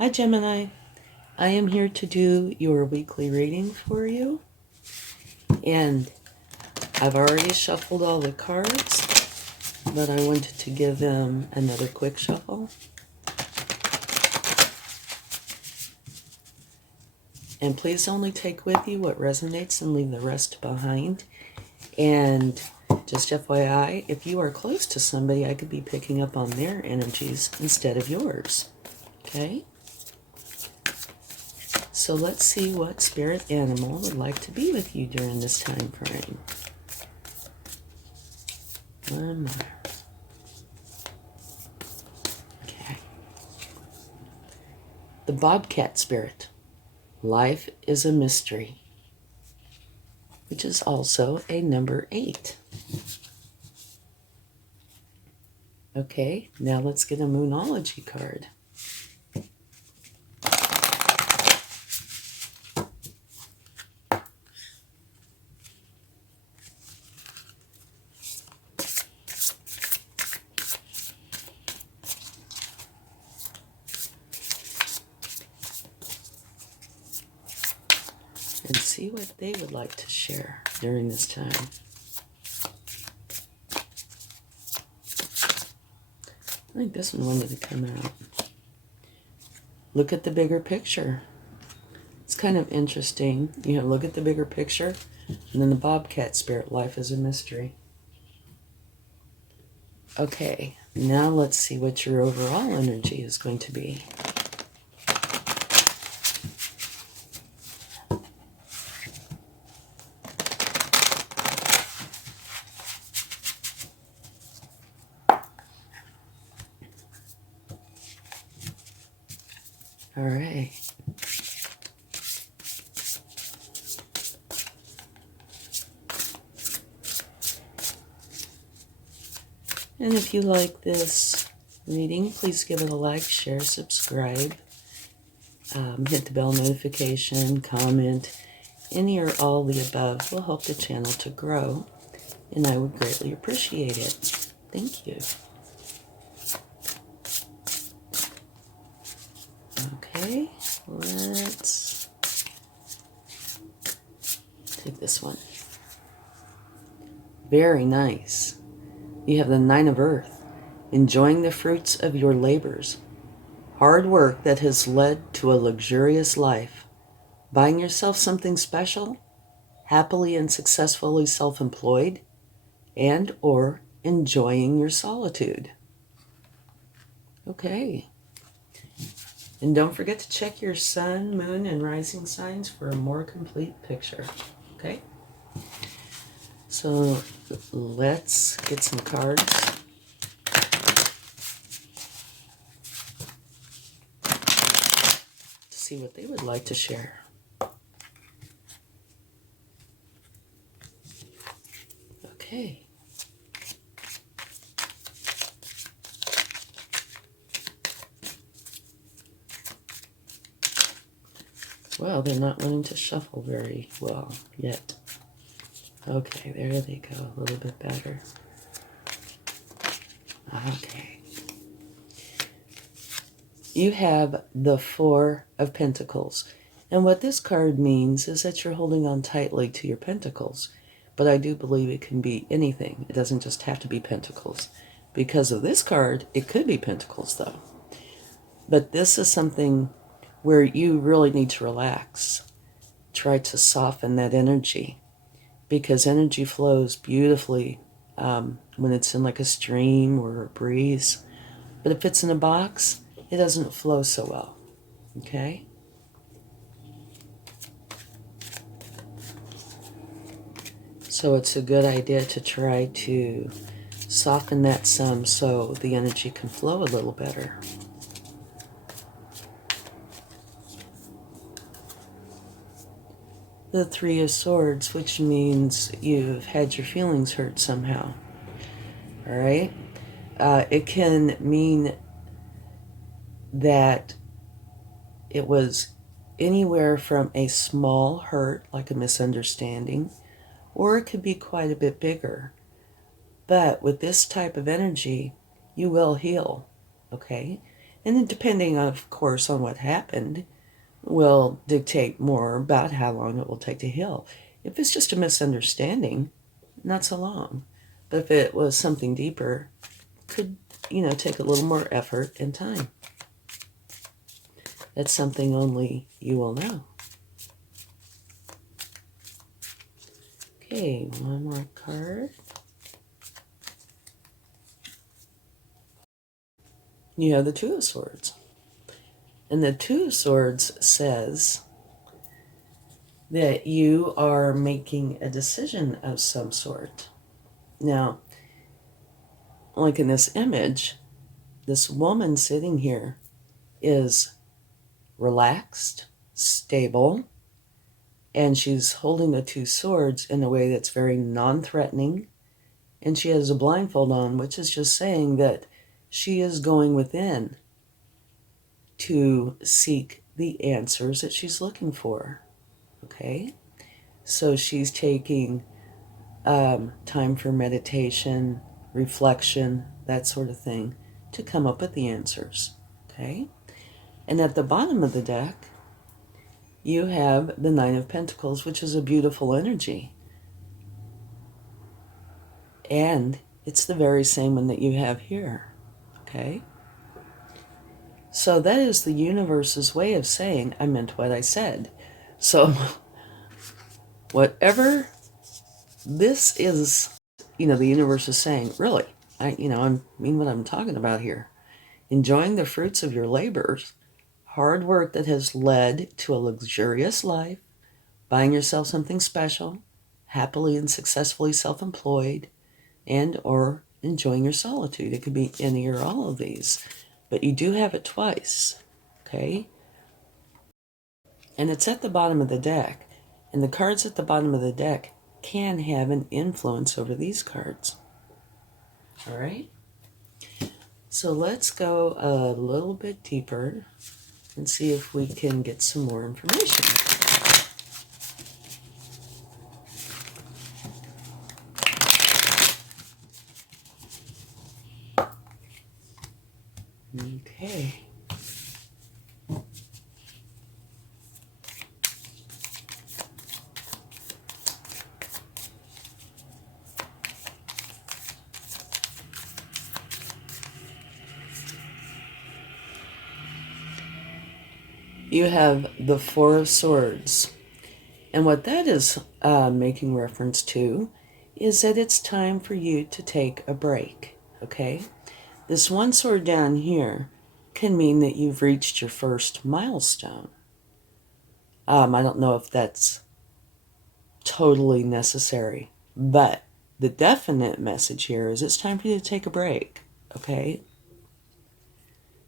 Hi Gemini, I am here to do your weekly reading for you, and I've already shuffled all the cards, but I wanted to give them another quick shuffle. And please only take with you what resonates and leave the rest behind. And just FYI, if you are close to somebody, I could be picking up on their energies instead of yours. Okay? So let's see what spirit animal would like to be with you during this time frame. One more. Okay. The bobcat spirit. Life is a mystery, which is also a number 8. Okay, now let's get a Moonology card. And see what they would like to share during this time. I think this one wanted to come out. Look at the bigger picture. It's kind of interesting. You know, look at the bigger picture. And then the bobcat spirit, life is a mystery. Okay, now let's see what your overall energy is going to be. All right. And if you like this reading, please give it a like, share, subscribe, hit the bell notification, comment. Any or all the above will help the channel to grow, and I would greatly appreciate it. Thank you. Okay, let's take this one. Very nice. You have the 9 of Earth, enjoying the fruits of your labors. Hard work that has led to a luxurious life. Buying yourself something special, happily and successfully self-employed, and or enjoying your solitude. Okay. And don't forget to check your sun, moon, and rising signs for a more complete picture. Okay? So let's get some cards. To see what they would like to share. Okay. Well, they're not wanting to shuffle very well yet. Okay, there they go. A little bit better. Okay. You have the 4 of Pentacles. And what this card means is that you're holding on tightly to your pentacles. But I do believe it can be anything. It doesn't just have to be pentacles. Because of this card, it could be pentacles, though. But this is something where you really need to relax. Try to soften that energy. Because energy flows beautifully when it's in like a stream or a breeze. But if it's in a box, it doesn't flow so well. Okay? So it's a good idea to try to soften that some so the energy can flow a little better. The 3 of Swords, which means you've had your feelings hurt somehow. All right? It can mean that it was anywhere from a small hurt, like a misunderstanding, or it could be quite a bit bigger. But with this type of energy, you will heal, okay? And then depending, of course, on what happened, will dictate more about how long it will take to heal. If it's just a misunderstanding, not so long. But if it was something deeper, could, take a little more effort and time. That's something only you will know. Okay, one more card. You have the Two of Swords. And the Two of Swords says that you are making a decision of some sort. Now, like in this image, this woman sitting here is relaxed, stable, and she's holding the two swords in a way that's very non-threatening. And she has a blindfold on, which is just saying that she is going within to seek the answers that she's looking for. Okay? So she's taking time for meditation, reflection, that sort of thing, to come up with the answers. Okay? And at the bottom of the deck, you have the Nine of Pentacles, which is a beautiful energy. And it's the very same one that you have here. Okay? So that is the universe's way of saying, I meant what I said. So whatever this is, the universe is saying, really, I mean what I'm talking about here. Enjoying the fruits of your labors, hard work that has led to a luxurious life, buying yourself something special, happily and successfully self-employed, and or enjoying your solitude. It could be any or all of these. But you do have it twice, okay? And it's at the bottom of the deck. And the cards at the bottom of the deck can have an influence over these cards. All right? So let's go a little bit deeper and see if we can get some more information. Okay. You have the Four of Swords. And what that is making reference to is that it's time for you to take a break, okay? This one sword down here can mean that you've reached your first milestone. I don't know if that's totally necessary, but the definite message here is it's time for you to take a break, okay?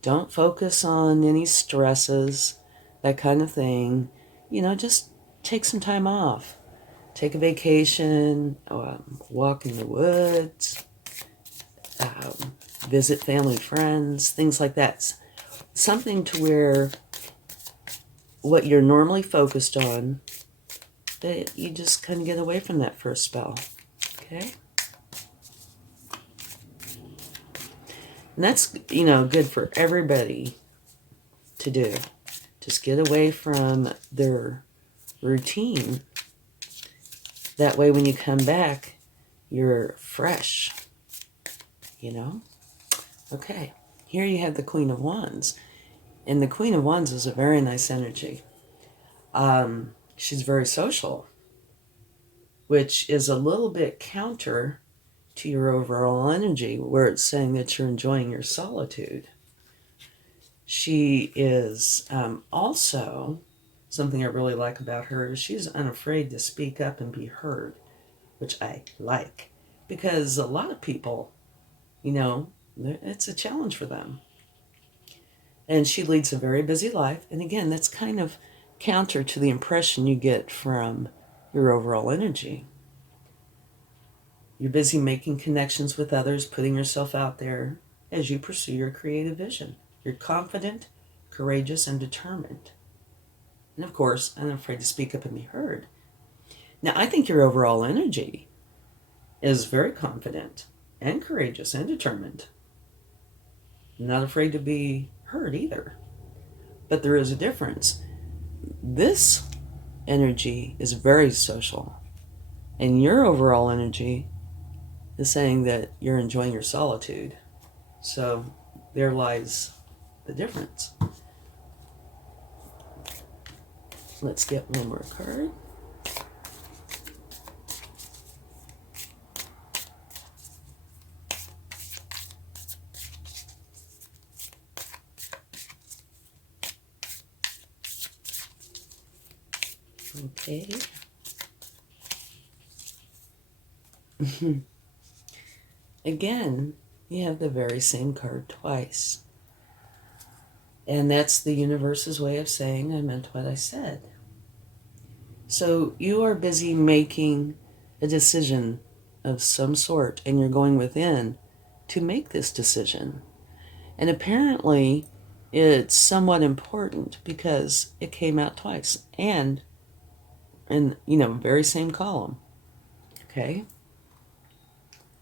Don't focus on any stresses, that kind of thing. Just take some time off. Take a vacation, walk in the woods, visit family, friends, things like that. Something to where what you're normally focused on, that you just kind of get away from that for a spell. Okay? And that's, good for everybody to do. Just get away from their routine. That way when you come back, you're fresh. Okay, here you have the Queen of Wands. And the Queen of Wands is a very nice energy. She's very social, which is a little bit counter to your overall energy, where it's saying that you're enjoying your solitude. She is also, something I really like about her is she's unafraid to speak up and be heard, which I like. Because a lot of people, it's a challenge for them. And she leads a very busy life. And again, that's kind of counter to the impression you get from your overall energy. You're busy making connections with others, putting yourself out there as you pursue your creative vision. You're confident, courageous, and determined. And of course, unafraid to speak up and be heard. Now, I think your overall energy is very confident and courageous and determined. Not afraid to be hurt either. But there is a difference. This energy is very social, and your overall energy is saying that you're enjoying your solitude. So there lies the difference. Let's get one more card. Okay. Again, you have the very same card twice. And that's the universe's way of saying I meant what I said. So you are busy making a decision of some sort, and you're going within to make this decision. And apparently it's somewhat important because it came out twice and in, very same column. Okay?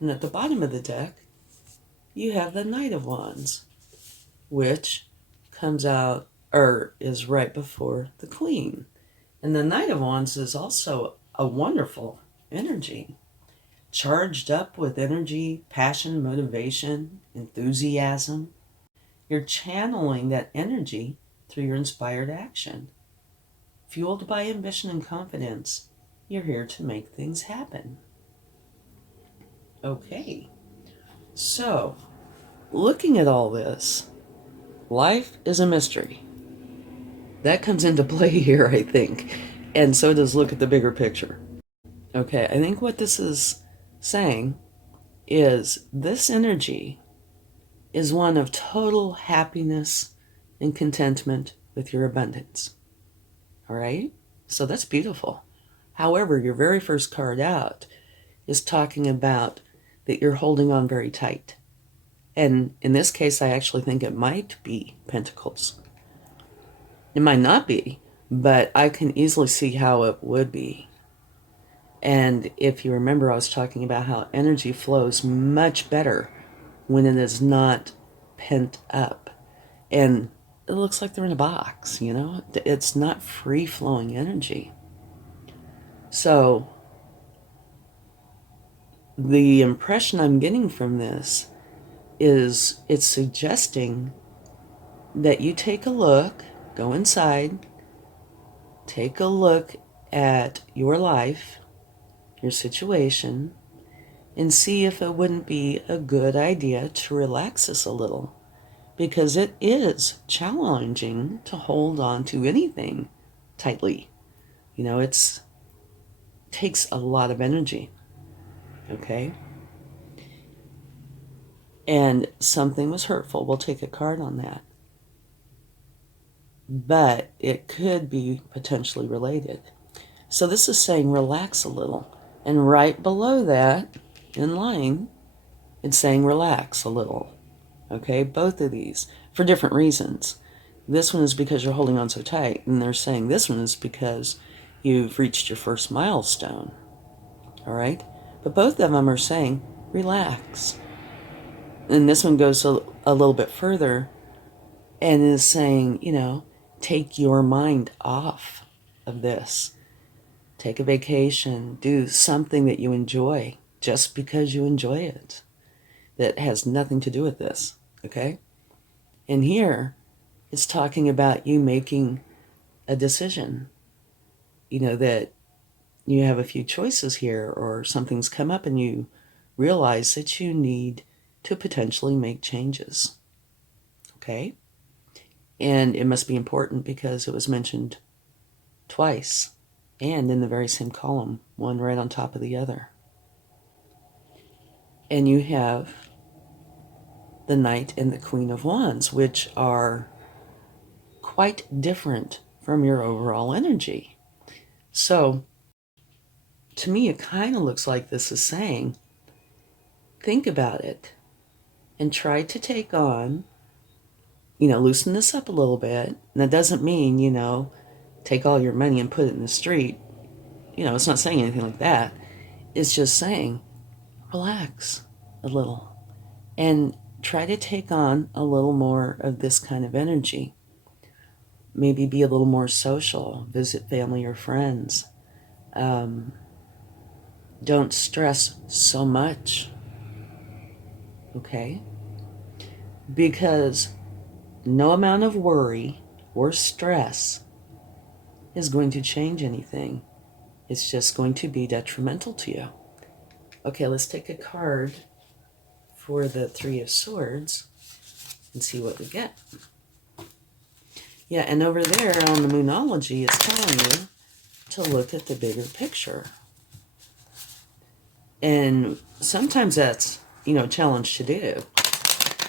And at the bottom of the deck, you have the Knight of Wands, which comes out, or is right before the Queen. And the Knight of Wands is also a wonderful energy, charged up with energy, passion, motivation, enthusiasm. You're channeling that energy through your inspired action. Fueled by ambition and confidence, you're here to make things happen. Okay, so looking at all this, life is a mystery. That comes into play here, I think. And so does look at the bigger picture. Okay, I think what this is saying is this energy is one of total happiness and contentment with your abundance. All right? So that's beautiful. However, your very first card out is talking about that you're holding on very tight. And in this case, I actually think it might be Pentacles. It might not be, but I can easily see how it would be. And if you remember, I was talking about how energy flows much better when it is not pent up. And it looks like they're in a box, It's not free-flowing energy. So the impression I'm getting from this is it's suggesting that you take a look, go inside, take a look at your life, your situation, and see if it wouldn't be a good idea to relax this a little. Because it is challenging to hold on to anything tightly. It takes a lot of energy. Okay? And something was hurtful. We'll take a card on that. But it could be potentially related. So this is saying relax a little. And right below that, in line, it's saying relax a little. Okay, both of these for different reasons. This one is because you're holding on so tight, and they're saying this one is because you've reached your first milestone. All right, but both of them are saying relax. And this one goes a little bit further and is saying, take your mind off of this. Take a vacation, do something that you enjoy just because you enjoy it. That has nothing to do with this, okay? And here, it's talking about you making a decision. That you have a few choices here, or something's come up and you realize that you need to potentially make changes, okay? And it must be important because it was mentioned twice and in the very same column, one right on top of the other. And you have the Knight and the Queen of Wands, which are quite different from your overall energy. So, to me, it kind of looks like this is saying, think about it and try to take on, loosen this up a little bit. And that doesn't mean, take all your money and put it in the street. It's not saying anything like that. It's just saying, relax a little and try to take on a little more of this kind of energy. Maybe be a little more social, visit family or friends. Don't stress so much, okay? Because no amount of worry or stress is going to change anything. It's just going to be detrimental to you. Okay, let's take a card for the Three of Swords and see what we get. Yeah, and over there on the Moonology, it's telling you to look at the bigger picture. And sometimes that's, a challenge to do.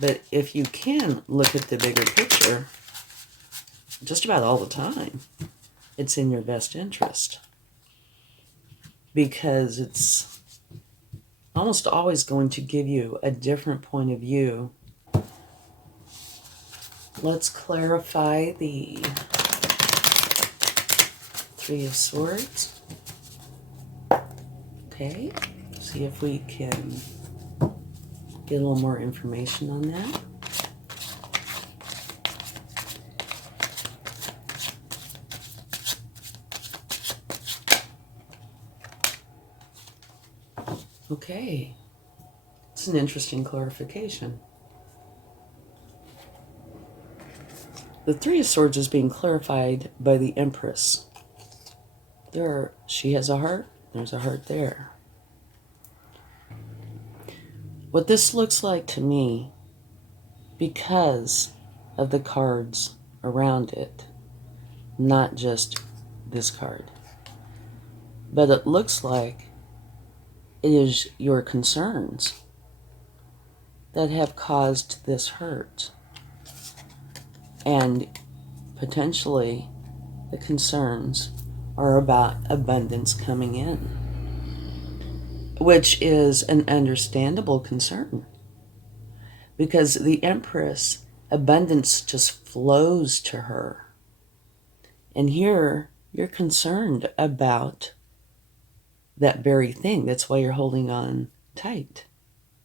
But if you can look at the bigger picture, just about all the time, it's in your best interest. Because it's almost always going to give you a different point of view. Let's clarify the Three of Swords. Okay, see if we can get a little more information on that. Okay, it's an interesting clarification. The Three of Swords is being clarified by the Empress. She has a heart, there's a heart there. What this looks like to me, because of the cards around it, not just this card, but it looks like it is your concerns that have caused this hurt. And potentially the concerns are about abundance coming in, which is an understandable concern. Because the Empress, abundance just flows to her. And here you're concerned about that very thing. That's why you're holding on tight,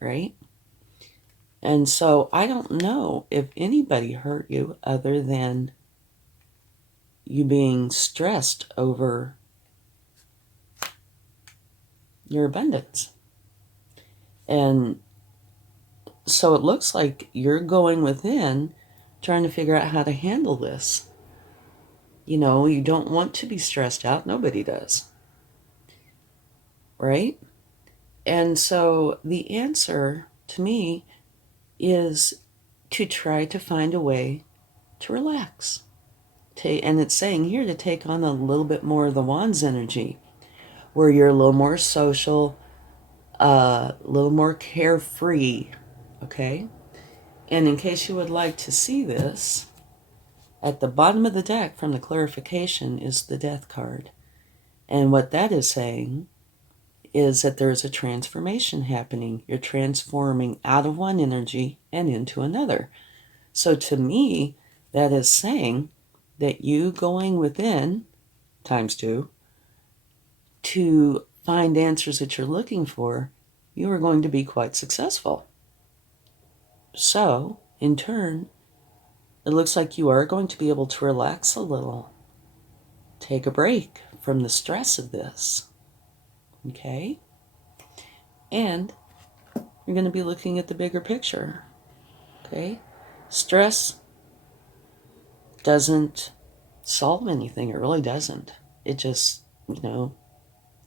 right? And so I don't know if anybody hurt you other than you being stressed over your abundance. And so it looks like you're going within, trying to figure out how to handle this. You don't want to be stressed out. Nobody does. Right? And so the answer to me is to try to find a way to relax. And it's saying here to take on a little bit more of the Wands energy, where you're a little more social, a little more carefree, okay? And in case you would like to see this, at the bottom of the deck from the clarification is the Death card. And what that is saying is that there is a transformation happening. You're transforming out of one energy and into another. So to me, that is saying that you going within, ×2, to find answers that you're looking for, you are going to be quite successful. So, in turn, it looks like you are going to be able to relax a little. Take a break from the stress of this. Okay? And you're going to be looking at the bigger picture. Okay? Stress doesn't solve anything. It really doesn't. It just,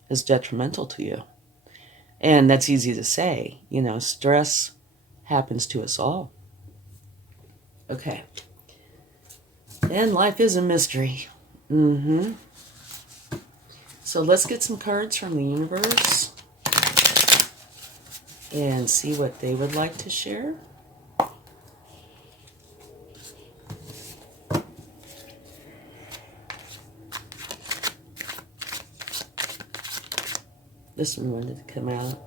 is detrimental to you. And that's easy to say. Stress happens to us all. Okay. And life is a mystery. So let's get some cards from the universe and see what they would like to share. This one wanted to come out.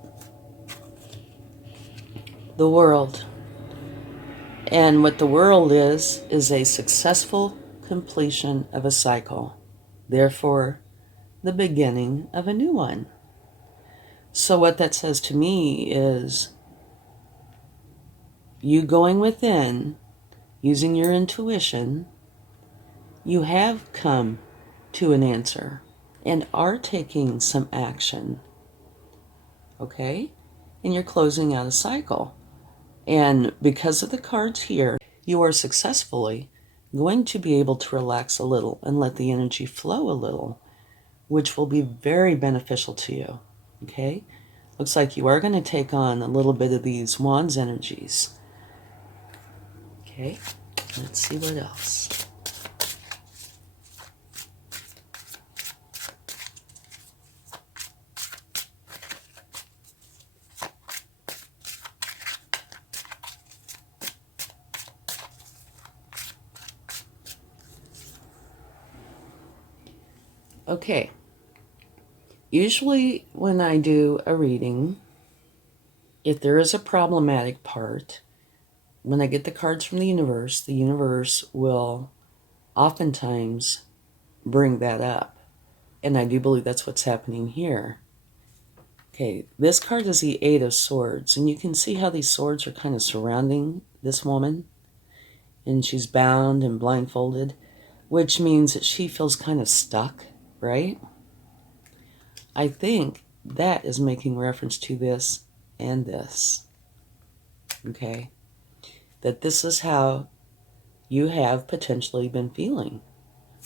The World. And what the World is a successful completion of a cycle. Therefore, the beginning of a new one. So what that says to me is you going within, using your intuition, you have come to an answer and are taking some action. Okay? And you're closing out a cycle. And because of the cards here, you are successfully going to be able to relax a little and let the energy flow a little, which will be very beneficial to you. Okay? Looks like you are going to take on a little bit of these wands energies. Okay? Let's see what else. Okay. Usually when I do a reading, if there is a problematic part, when I get the cards from the universe will oftentimes bring that up. And I do believe that's what's happening here. Okay, this card is the Eight of Swords, and you can see how these swords are kind of surrounding this woman. And she's bound and blindfolded, which means that she feels kind of stuck, right? I think that is making reference to this and this. Okay? That this is how you have potentially been feeling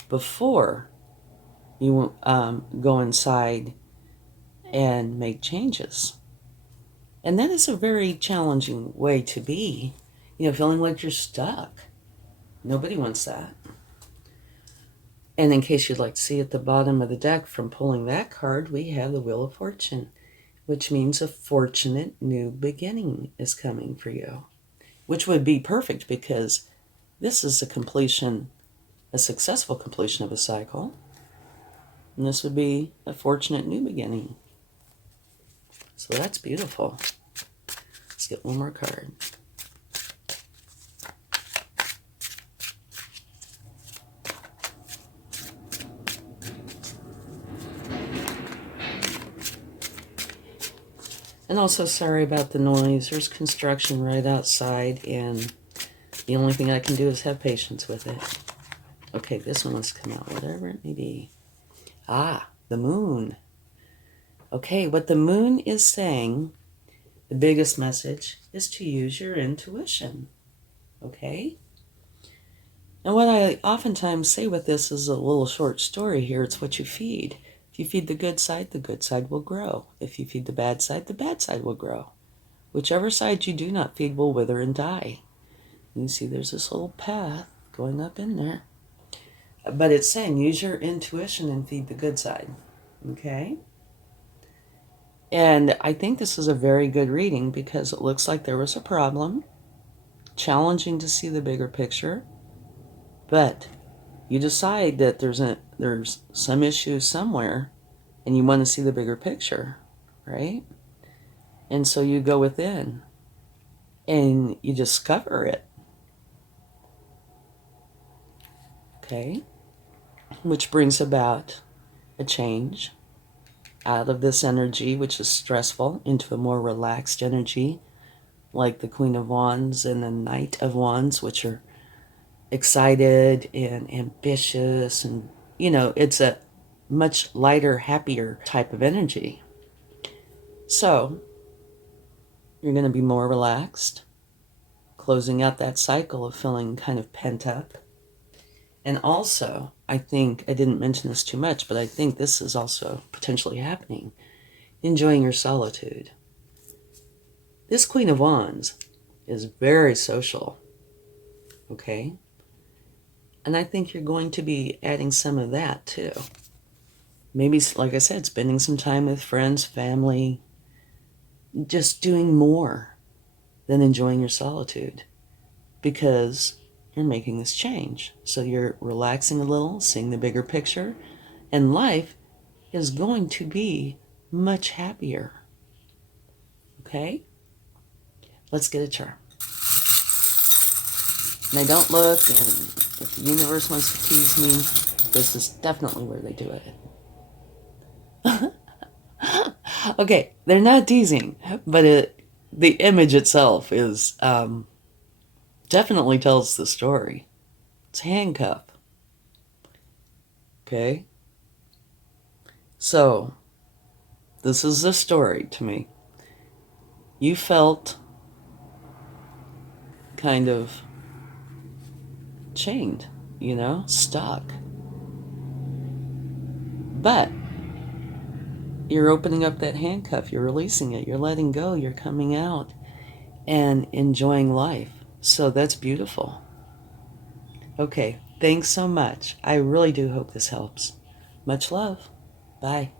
before you go inside and make changes. And that is a very challenging way to be, feeling like you're stuck. Nobody wants that. And in case you'd like to see at the bottom of the deck from pulling that card, we have the Wheel of Fortune, which means a fortunate new beginning is coming for you, which would be perfect because this is a successful completion of a cycle. And this would be a fortunate new beginning. So that's beautiful. Let's get one more card. And also sorry about the noise. There's construction right outside, and the only thing I can do is have patience with it. Okay, this one wants to come out, whatever it may be. Ah, the moon. Okay, what the moon is saying, the biggest message, is to use your intuition. Okay? And what I oftentimes say with this is a little short story here. It's what you feed. If you feed the good side will grow. If you feed the bad side will grow. Whichever side you do not feed will wither and die. You see there's this little path going up in there. But it's saying use your intuition and feed the good side. Okay? And I think this is a very good reading because it looks like there was a problem. Challenging to see the bigger picture. But you decide that there's some issue somewhere and you want to see the bigger picture, right? And so you go within and you discover it. Okay? Which brings about a change out of this energy, which is stressful, into a more relaxed energy, like the Queen of Wands and the Knight of Wands, which are excited and ambitious, and it's a much lighter, happier type of energy. So you're going to be more relaxed, closing out that cycle of feeling kind of pent up. And also, I think I didn't mention this too much, but I think this is also potentially happening, enjoying your solitude. This Queen of Wands is very social, okay? And I think you're going to be adding some of that too. Maybe, like I said, spending some time with friends, family, just doing more than enjoying your solitude because you're making this change. So you're relaxing a little, seeing the bigger picture, and life is going to be much happier. Okay? Let's get a charm. And I don't look, and if the universe wants to tease me, this is definitely where they do it. Okay, they're not teasing, but the image itself is definitely tells the story. It's handcuff. Okay? So, this is the story to me. You felt kind of chained, stuck. But you're opening up that handcuff, you're releasing it, you're letting go, you're coming out and enjoying life. So that's beautiful. Okay, thanks so much. I really do hope this helps. Much love. Bye.